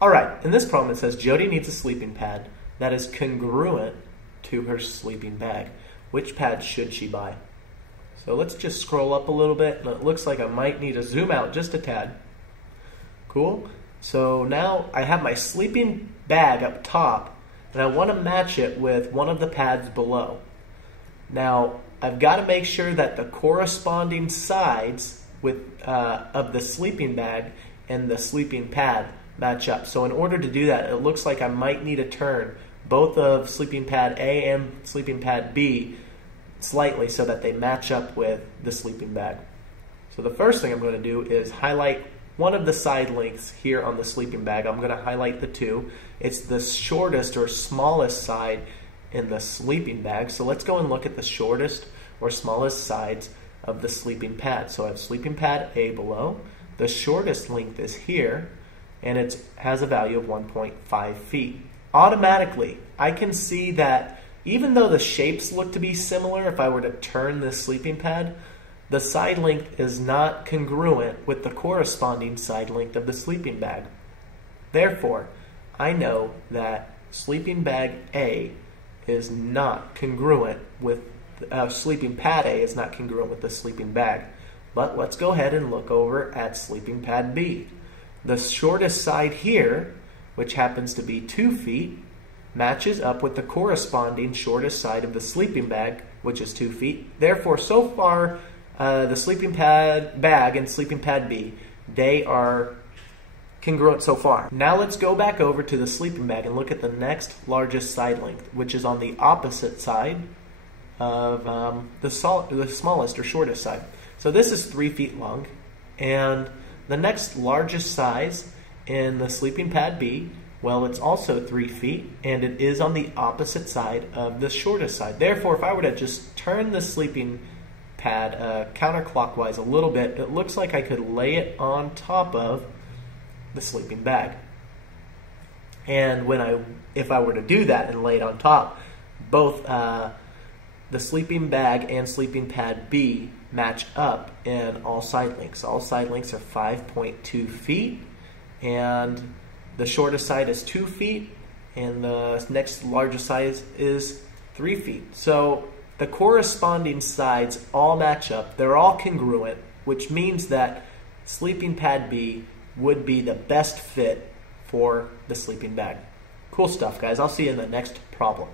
All right, in this problem it says Jody needs a sleeping pad that is congruent to her sleeping bag. Which pad should she buy? So let's just scroll up a little bit, and it looks like I might need to zoom out just a tad. Cool. So now I have my sleeping bag up top, and I want to match it with one of the pads below. Now, I've got to make sure that the corresponding sides of the sleeping bag and the sleeping pad match up. So in order to do that, it looks like I might need to turn both of sleeping pad A and sleeping pad B slightly so that they match up with the sleeping bag. So the first thing I'm going to do is highlight one of the side lengths here on the sleeping bag. I'm going to highlight the two. It's the shortest or smallest side in the sleeping bag. So let's go and look at the shortest or smallest sides of the sleeping pad. So I have sleeping pad A below. The shortest length is here, and it has a value of 1.5 feet. Automatically, I can see that even though the shapes look to be similar, if I were to turn this sleeping pad, the side length is not congruent with the corresponding side length of the sleeping bag. Therefore, I know that sleeping bag A is not congruent with sleeping pad A is not congruent with the sleeping bag. But let's go ahead and look over at sleeping pad B. The shortest side here, which happens to be 2 feet, matches up with the corresponding shortest side of the sleeping bag, which is 2 feet. Therefore, so far, the sleeping pad bag and sleeping pad B, they are congruent so far. Now let's go back over to the sleeping bag and look at the next largest side length, which is on the opposite side of the smallest or shortest side. So this is 3 feet long, and the next largest size in the sleeping pad B, well, it's also 3 feet, and it is on the opposite side of the shortest side. Therefore, if I were to just turn the sleeping pad counterclockwise a little bit, it looks like I could lay it on top of the sleeping bag. And if I were to do that and lay it on top, both the sleeping bag and sleeping pad B match up in all side lengths. All side lengths are 5.2 feet, and the shortest side is 2 feet, and the next largest size is 3 feet. So the corresponding sides all match up. They're all congruent, which means that sleeping pad B would be the best fit for the sleeping bag. Cool stuff, guys. I'll see you in the next problem.